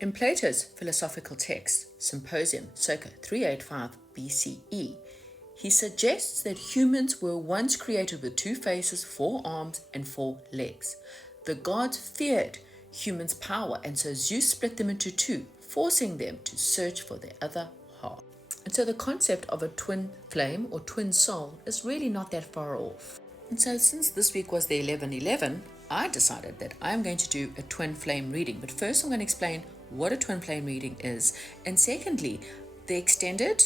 In Plato's philosophical text, Symposium, circa 385 BCE, he suggests that humans were once created with 2 faces, 4 arms, and 4 legs. The gods feared humans' power, and so Zeus split them into 2, forcing them to search for their other half. And so the concept of a twin flame or twin soul is really not that far off. And so since this week was the 11/11, I decided that I'm going to do a twin flame reading. But first I'm going to explain what a twin flame reading is. And secondly, the extended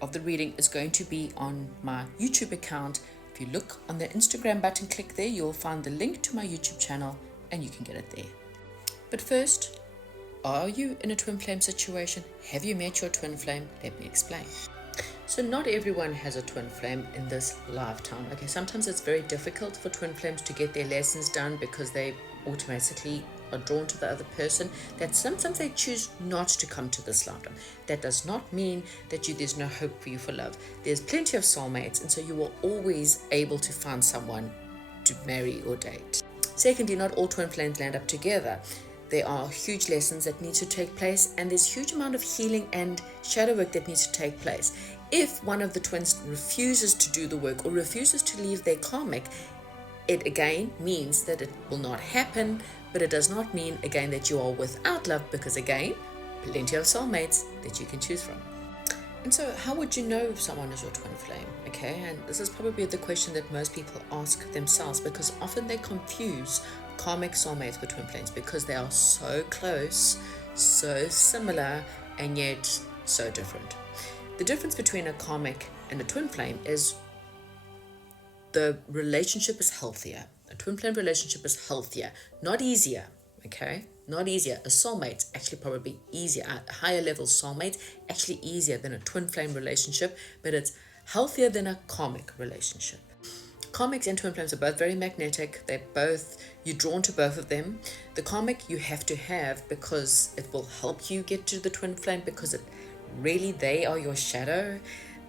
of the reading is going to be on my YouTube account. If you look on the Instagram button, click there, you'll find the link to my YouTube channel and you can get it there. But first, are you in a twin flame situation? Have you met your twin flame? Let me explain. So not everyone has a twin flame in this lifetime. Okay, sometimes it's very difficult for twin flames to get their lessons done because they automatically are drawn to the other person. That sometimes they choose not to come to this lifetime. That does not mean that there's no hope for you for love. There's plenty of soulmates, and so you will always able to find someone to marry or date. Secondly, not all twin flames land up together. There are huge lessons that need to take place, and there's huge amount of healing and shadow work that needs to take place. If one of the twins refuses to do the work or refuses to leave their karmic, it again means that it will not happen, but it does not mean again that you are without love, because again, plenty of soulmates that you can choose from. And so how would you know if someone is your twin flame? Okay, and this is probably the question that most people ask themselves, because often they confuse karmic soulmates with twin flames because they are so close, so similar, and yet so different. The difference between a karmic and a twin flame is the relationship is healthier. A twin flame relationship is healthier, not easier, okay? Not easier. A soulmate actually probably easier. A higher level soulmate actually easier than a twin flame relationship, but it's healthier than a karmic relationship. Karmics and twin flames are both very magnetic. You're drawn to both of them. The karmic you have to have because it will help you get to the twin flame, because they are your shadow.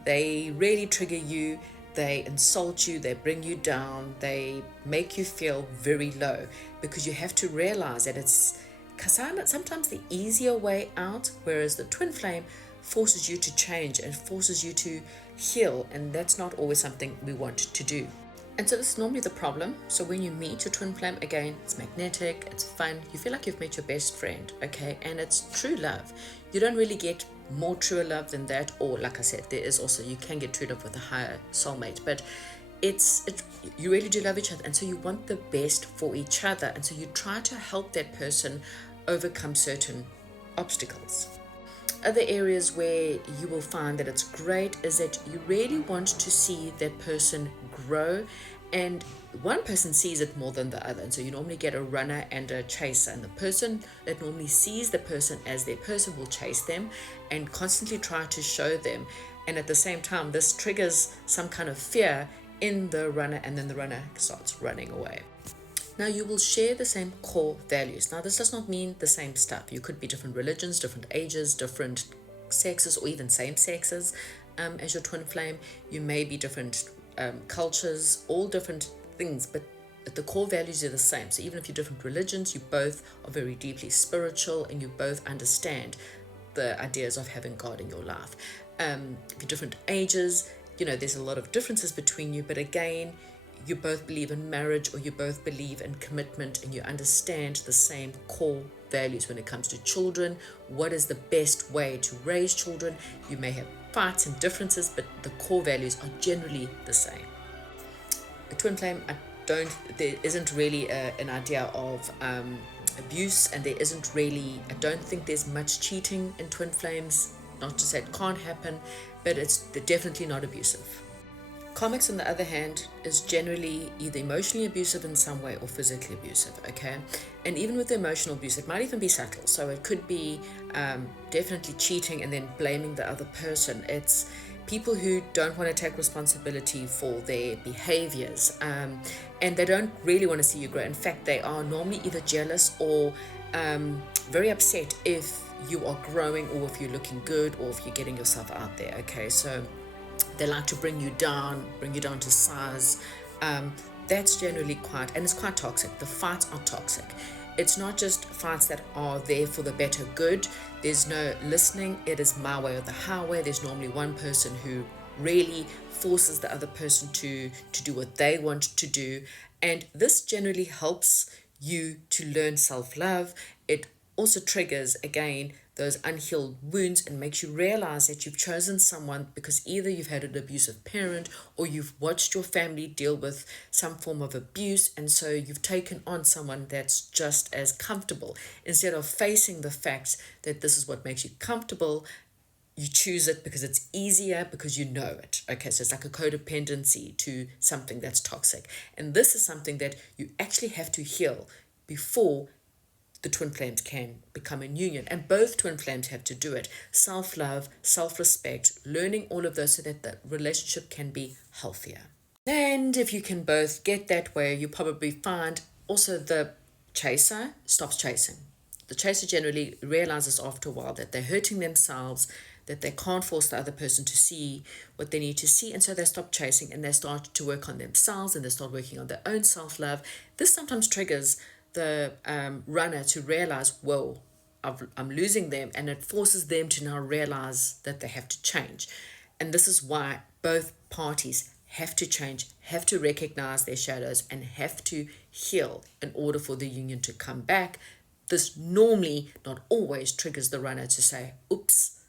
They really trigger you. They insult you, they bring you down, they make you feel very low, because you have to realize that it's sometimes the easier way out, whereas the twin flame forces you to change and forces you to heal, and that's not always something we want to do. And so this is normally the problem. So when you meet your twin flame, again, it's magnetic, it's fun, you feel like you've met your best friend, okay, and it's true love. You don't really get more true love than that, or like I said, there is also, you can get true love with a higher soulmate, but you really do love each other, and so you want the best for each other, and so you try to help that person overcome certain obstacles. Other areas where you will find that it's great is that you really want to see that person grow, and one person sees it more than the other, and so you normally get a runner and a chaser, and the person that normally sees the person as their person will chase them and constantly try to show them, and at the same time this triggers some kind of fear in the runner, and then the runner starts running away. Now you will share the same core values. Now this does not mean the same stuff. You could be different religions, different ages, different sexes, or even same sexes as your twin flame. You may be different cultures, all different things, but the core values are the same. So even if you're different religions, you both are very deeply spiritual, and you both understand the ideas of having God in your life. If you're different ages, there's a lot of differences between you, but again, you both believe in marriage, or you both believe in commitment, and you understand the same core values when it comes to children. What is the best way to raise children? You may have fights and differences, but the core values are generally the same. A twin flame, there isn't really an idea of abuse, and I don't think there's much cheating in twin flames. Not to say it can't happen, but they're definitely not abusive. Karmics, on the other hand, is generally either emotionally abusive in some way or physically abusive, okay? And even with the emotional abuse, it might even be subtle. So it could be definitely cheating and then blaming the other person. It's people who don't want to take responsibility for their behaviors, and they don't really want to see you grow. In fact, they are normally either jealous or very upset if you are growing, or if you're looking good, or if you're getting yourself out there, okay? So they like to bring you down to size. That's generally it's quite toxic. The fights are toxic. It's not just fights that are there for the better good. There's no listening. It is my way or the highway. There's normally one person who really forces the other person to do what they want to do. And this generally helps you to learn self-love. It also triggers, again, those unhealed wounds and makes you realize that you've chosen someone because either you've had an abusive parent or you've watched your family deal with some form of abuse, and so you've taken on someone that's just as comfortable. Instead of facing the fact that this is what makes you comfortable, you choose it because it's easier, because you know it. Okay, so it's like a codependency to something that's toxic. And this is something that you actually have to heal before the twin flames can become a union. And both twin flames have to do it. Self-love, self-respect, learning all of those so that the relationship can be healthier. And if you can both get that way, you probably find also the chaser stops chasing. The chaser generally realizes after a while that they're hurting themselves, that they can't force the other person to see what they need to see, and so they stop chasing and they start to work on themselves and they start working on their own self-love. This sometimes triggers the runner to realize, whoa, I'm losing them, and it forces them to now realize that they have to change. And this is why both parties have to change, have to recognize their shadows, and have to heal in order for the union to come back. This normally, not always, triggers the runner to say, oops,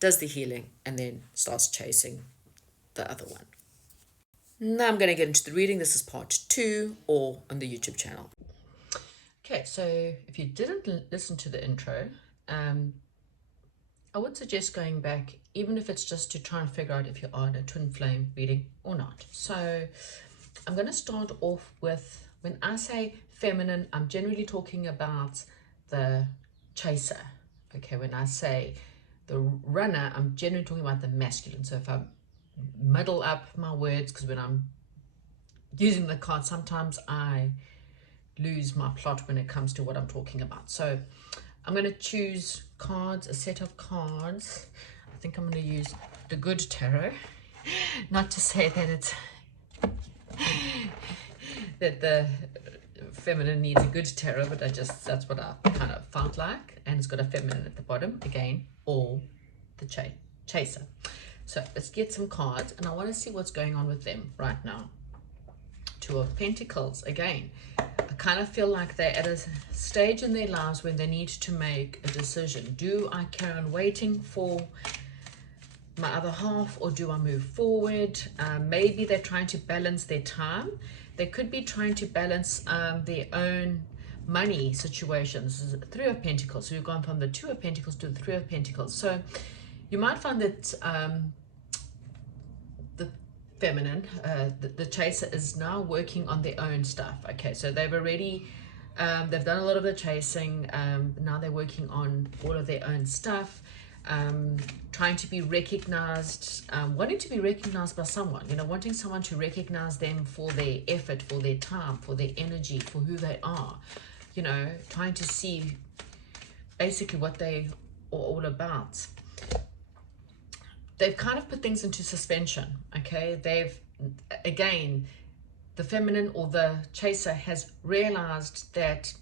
does the healing, and then starts chasing the other one. Now I'm going to get into the reading. This is part 2, or on the YouTube channel. Okay, so if you didn't listen to the intro, I would suggest going back, even if it's just to try and figure out if you are in a twin flame reading or not. So I'm going to start off with, when I say feminine, I'm generally talking about the chaser. Okay, when I say the runner, I'm generally talking about the masculine. So if I muddle up my words, because when I'm using the card, sometimes I lose my plot when it comes to what I'm talking about. So I'm going to choose cards, a set of cards. I think I'm going to use the good tarot. Not to say that it's that the feminine needs a good tarot, but that's what I kind of felt like. And it's got a feminine at the bottom again, or the chaser. So let's get some cards, and I want to see what's going on with them right now. Two of Pentacles again. I kind of feel like they're at a stage in their lives when they need to make a decision. Do I carry on waiting for my other half, or do I move forward? Maybe they're trying to balance their time. They could be trying to balance their own money situations. This is Three of Pentacles. So you've gone from the Two of Pentacles to the Three of Pentacles. So you might find that the feminine, the chaser, is now working on their own stuff. Okay, so they've already they've done a lot of the chasing. Now they're working on all of their own stuff, trying to be recognized, wanting to be recognized by someone, wanting someone to recognize them for their effort, for their time, for their energy, for who they are, trying to see basically what they are all about. They've kind of put things into suspension. Okay, they've, again, the feminine or the chaser has realized that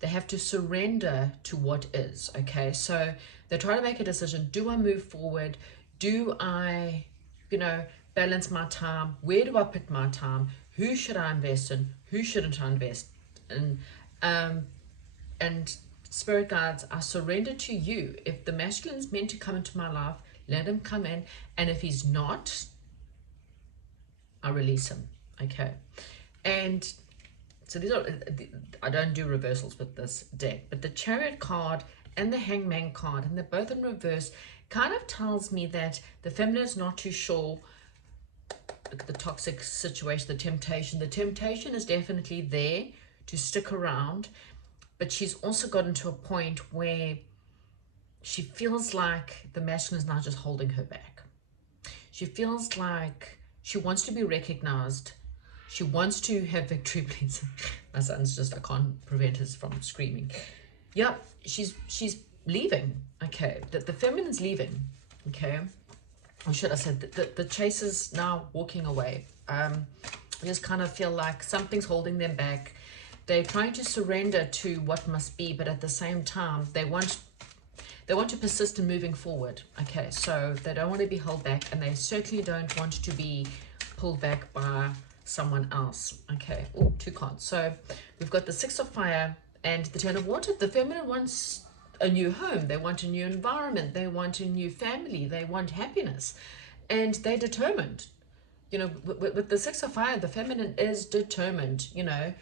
they have to surrender to what is. Okay, so they're trying to make a decision. Do I move forward? Do I, balance my time? Where do I put my time? Who should I invest in? Who shouldn't I invest in? And spirit guides, I surrender to you. If the masculine is meant to come into my life, let him come in. And if he's not, I release him. Okay. And so these are, I don't do reversals with this deck, but the Chariot card and the Hangman card, and they're both in reverse, kind of tells me that the feminine is not too sure. Look at the toxic situation, the temptation. The temptation is definitely there to stick around, but she's also gotten to a point where she feels like the masculine is now just holding her back. She feels like she wants to be recognized. She wants to have victory, please. My son's just, I can't prevent us from screaming. Yeah, she's leaving. Okay, the feminine's leaving. Okay, or should I say the chaser's now walking away. I just kind of feel like something's holding them back. they're trying to surrender to what must be, but at the same time, they want to persist in moving forward. Okay, so they don't want to be held back, and they certainly don't want to be pulled back by someone else. Okay, oh, 2 cards. So we've got the 6 of Fire and the 10 of Water. The feminine wants a new home. They want a new environment. They want a new family. They want happiness, and they're determined. You know, with the 6 of Fire, the feminine is determined. You know,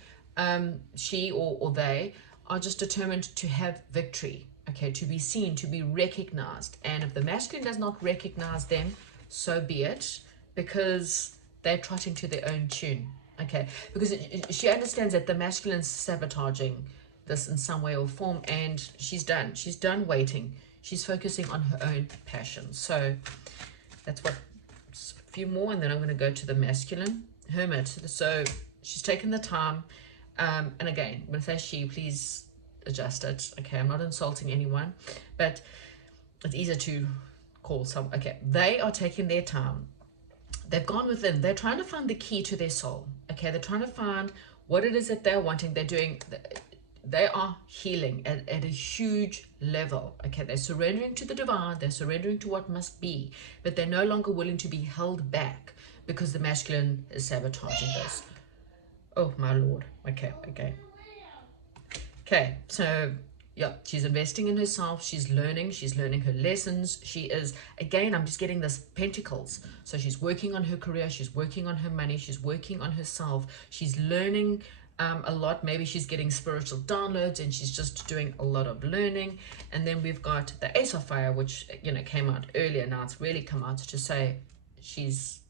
she or they are just determined to have victory. Okay, to be seen, to be recognized. And if the masculine does not recognize them, so be it, because they're trotting to their own tune. Okay, because she understands that the masculine's sabotaging this in some way or form, and she's done waiting. She's focusing on her own passion. So that's what, a few more, and then I'm going to go to the masculine Hermit. So she's taken the time, and again, when I say she, please adjust it. Okay, I'm not insulting anyone, but it's easier to call some. Okay, they are taking their time. They've gone within. They're trying to find the key to their soul. Okay, they're trying to find what it is that they're wanting. They are healing at a huge level. Okay, they're surrendering to the divine. They're surrendering to what must be, but they're no longer willing to be held back because the masculine is sabotaging this. Oh my Lord. Okay, so yeah, she's investing in herself. She's learning her lessons. She is, again, I'm just getting this pentacles. So she's working on her career. She's working on her money. She's working on herself. She's learning a lot. Maybe she's getting spiritual downloads, and she's just doing a lot of learning. And then we've got the Ace of Fire, which, you know, came out earlier. Now it's really come out to say she's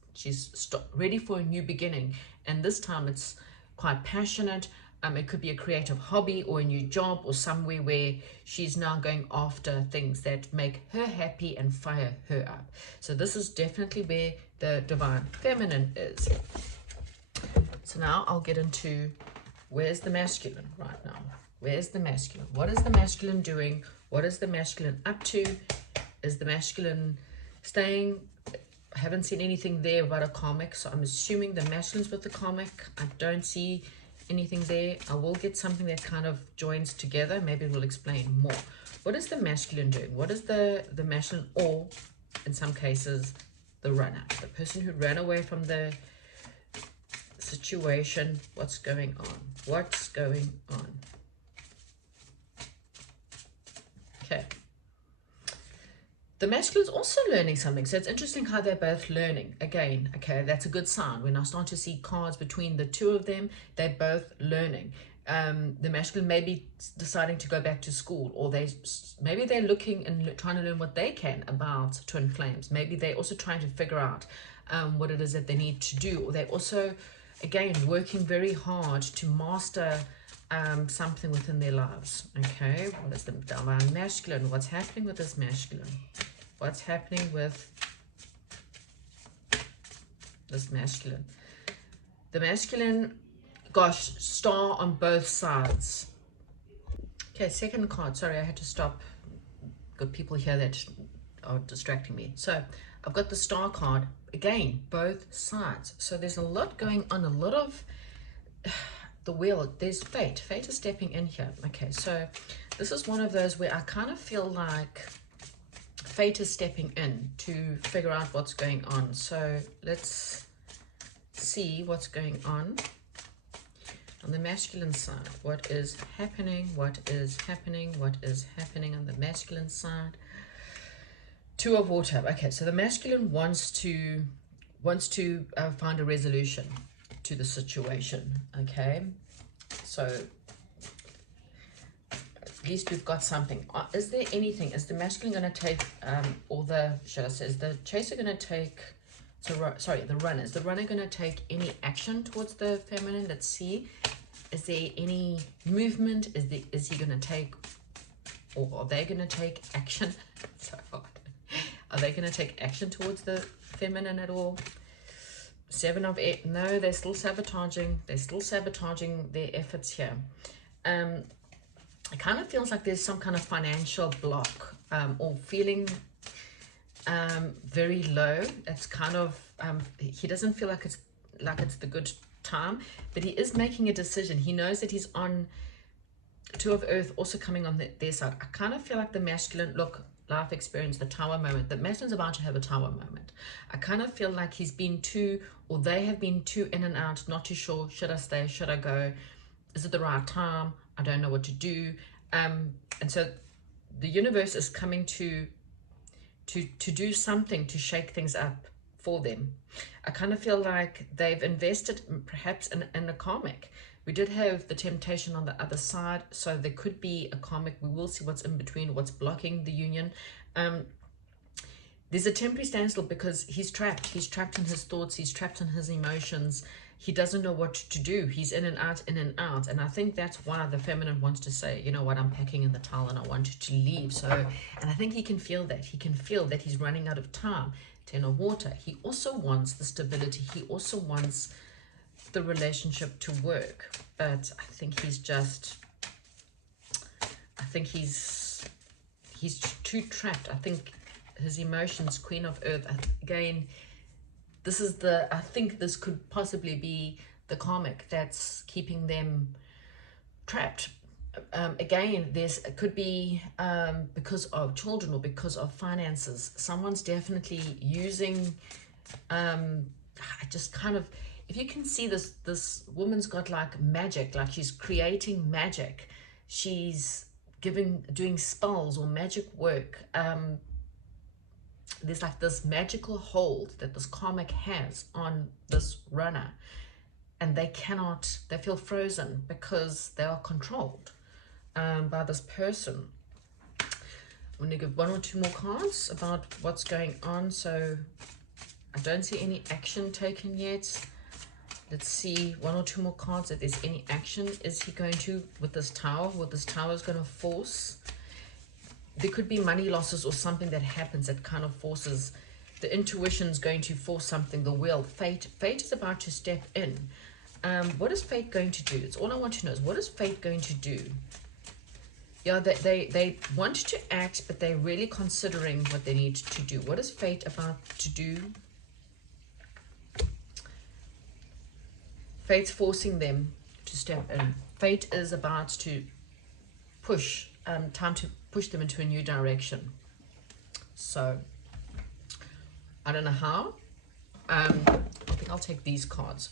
ready for a new beginning. And this time it's quite passionate. It could be a creative hobby or a new job or somewhere where she's now going after things that make her happy and fire her up. So this is definitely where the divine feminine is. So now I'll get into, where's the masculine right now? Where's the masculine? What is the masculine doing? What is the masculine up to? Is the masculine staying? I haven't seen anything there about a karmic, so I'm assuming the masculine's with the karmic. I don't see anything there. I will get something that kind of joins together. Maybe it will explain more. What is the masculine doing? What is the masculine, or in some cases the runner, the person who ran away from the situation? What's going on? What's going on? Okay, the masculine is also learning something. So it's interesting how they're both learning. Again, okay, that's a good sign. When I start to see cards between the two of them, they're both learning. The masculine may be deciding to go back to school, or maybe they're looking and trying to learn what they can about twin flames. Maybe they're also trying to figure out what it is that they need to do, or they're also, again, working very hard to master something within their lives. Okay, what is the divine masculine? What's happening with this masculine? What's happening with this masculine? The masculine, gosh, star on both sides. Okay, second card. Sorry, I had to stop. Got people here that are distracting me. So I've got the star card. Again, both sides. So there's a lot going on, a lot of the wheel. There's fate. Fate is stepping in here. Okay, so this is one of those where I kind of feel like fate is stepping in to figure out what's going on. So let's see what's going on the masculine side. What is happening? What is happening? What is happening on the masculine side? 2 of Water. Okay, so the masculine wants to find a resolution to the situation. Okay, so at least we've got something. Is there anything? Is the masculine going to take is the chaser going to take, the runner, is the runner going to take any action towards the feminine? Let's see. Is there any movement? Is he going to take, or are they going to take action? So hard. Are they going to take action towards the feminine at all? 7 of 8. No, they're still sabotaging. They're still sabotaging their efforts here. It kind of feels like there's some kind of financial block, or feeling very low. It's kind of he doesn't feel like it's the good time, but he is making a decision. He knows that he's on Two of Earth also coming on their side. I kind of feel like the masculine, look, life experience, the tower moment, the masculine's about to have a tower moment. I kind of feel like he's been too, or they have been too in and out, not too sure, should I stay, should I go, is it the right time, I don't know what to do. And so the universe is coming to do something to shake things up for them. I kind of feel like they've invested perhaps in a karmic. We did have the temptation on the other side, so there could be a karmic. We will see what's in between, what's blocking the union. There's a temporary standstill because he's trapped. He's trapped in his thoughts. He's trapped in his emotions. He doesn't know what to do. He's in and out, in and out. And I think that's why the feminine wants to say, you know what, I'm packing in the towel and I want to leave. So, and I think he can feel that. He can feel that he's running out of time. Ten of Water. He also wants the stability. He also wants the relationship to work. But I think he's too trapped. I think his emotions, Queen of Earth, again, I think this could possibly be the karmic that's keeping them trapped. Again, it could be because of children or because of finances. Someone's definitely using, just kind of, if you can see this woman's got like magic, like she's creating magic. She's doing spells or magic work. There's like this magical hold that this karmic has on this runner, and they feel frozen because they are controlled by this person. I'm going to give one or two more cards about what's going on. So I don't see any action taken yet. Let's see one or two more cards if there's any action. Is he going to, with this tower, what this tower is going to force? There could be money losses or something that happens that kind of forces, the intuition's going to force something, the will. Fate is about to step in. What is fate going to do? It's all I want to know is, what is fate going to do? Yeah, they want to act, but they're really considering what they need to do. What is fate about to do? Fate's forcing them to step in. Fate is about to push, time to push them into a new direction. So, I don't know how. I think I'll take these cards.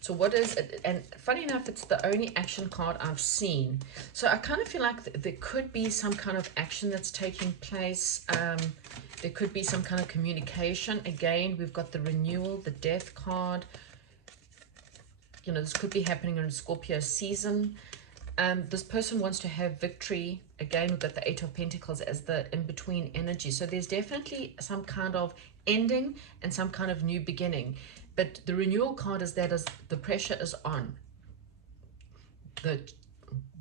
So what is it? And funny enough, it's the only action card I've seen. So I kind of feel like there could be some kind of action that's taking place. There could be some kind of communication. Again, we've got the renewal, the death card. You know, this could be happening in Scorpio season. This person wants to have victory. Again, we've got the Eight of Pentacles as the in-between energy. So there's definitely some kind of ending and some kind of new beginning. But the renewal card is the pressure is on. The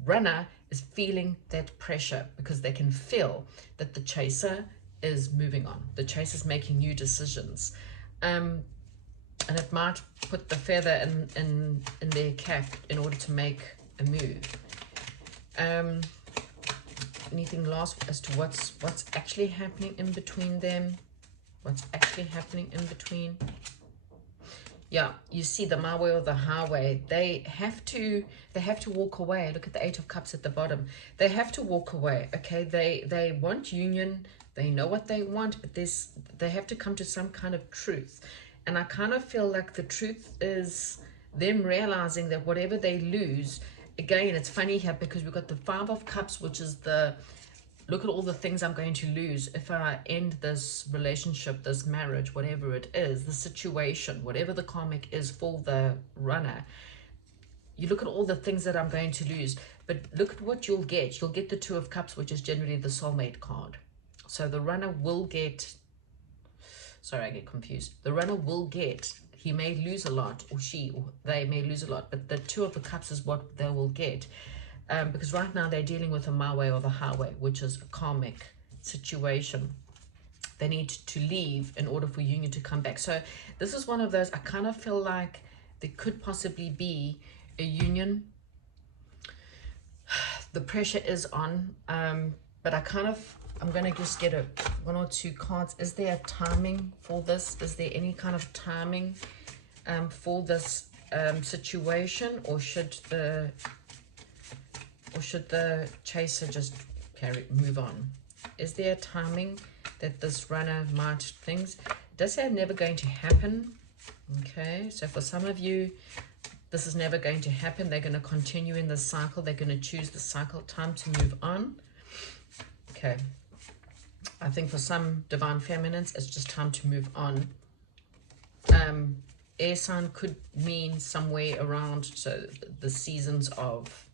runner is feeling that pressure because they can feel that the chaser is moving on. The chaser is making new decisions. And it might put the feather in their cap in order to make a move. Anything last as to what's actually happening in between them? What's actually happening in between? Yeah, you see the my way or the highway. They have to walk away. Look at the Eight of Cups at the bottom. They have to walk away. Okay, they want union. They know what they want, but they have to come to some kind of truth. And I kind of feel like the truth is them realizing that whatever they lose, again, it's funny here because we've got the Five of Cups, which is look at all the things I'm going to lose if I end this relationship, this marriage, whatever it is, the situation, whatever the karmic is for the runner. You look at all the things that I'm going to lose, but look at what you'll get. You'll get the Two of Cups, which is generally the soulmate card. So the runner will get... Sorry, I get confused. The runner will get, he may lose a lot, or they may lose a lot, but the Two of the Cups is what they will get. Because right now they're dealing with a my way or the highway, which is a karmic situation. They need to leave in order for union to come back. So this is one of those, I kind of feel like there could possibly be a union. The pressure is on, but I'm going to just get one or two cards. Is there a timing for this? Is there any kind of timing for this situation, or should the chaser just move on? Is there a timing that this runner might things? It does say never going to happen. Okay, so for some of you, this is never going to happen. They're going to continue in the cycle. They're going to choose the cycle time to move on. Okay, I think for some divine feminines, it's just time to move on. Air sign could mean somewhere around, so the seasons of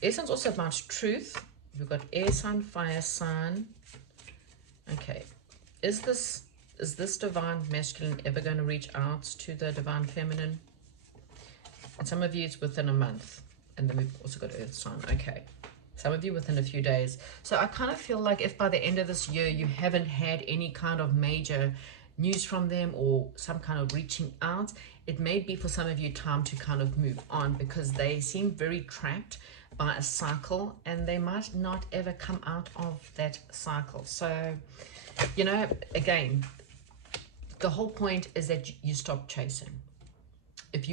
air signs also about truth. We've got air sign, fire sign. Okay, is this divine masculine ever going to reach out to the divine feminine? And some of you it's within a month, and then we've also got earth sign. Okay, some of you within a few days. So I kind of feel like if by the end of this year you haven't had any kind of major news from them or some kind of reaching out, it may be for some of you time to kind of move on, because they seem very trapped by a cycle and they might not ever come out of that cycle. So, you know, again, the whole point is that you stop chasing. If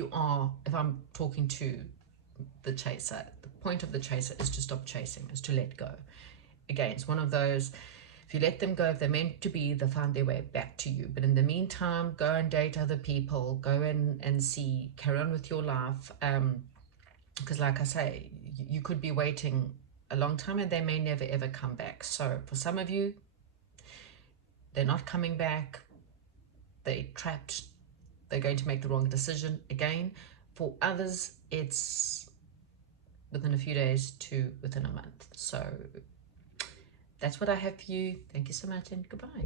I'm talking to the chaser, the point of the chaser is to stop chasing, is to let go. Again, it's one of those, if you let them go, if they're meant to be, they'll find their way back to you. But in the meantime, go and date other people, go in and see, carry on with your life. Because like I say, you could be waiting a long time and they may never ever come back. So for some of you, they're not coming back, they're trapped, they're going to make the wrong decision again. For others, it's within a few days to within a month. So that's what I have for you. Thank you so much and goodbye.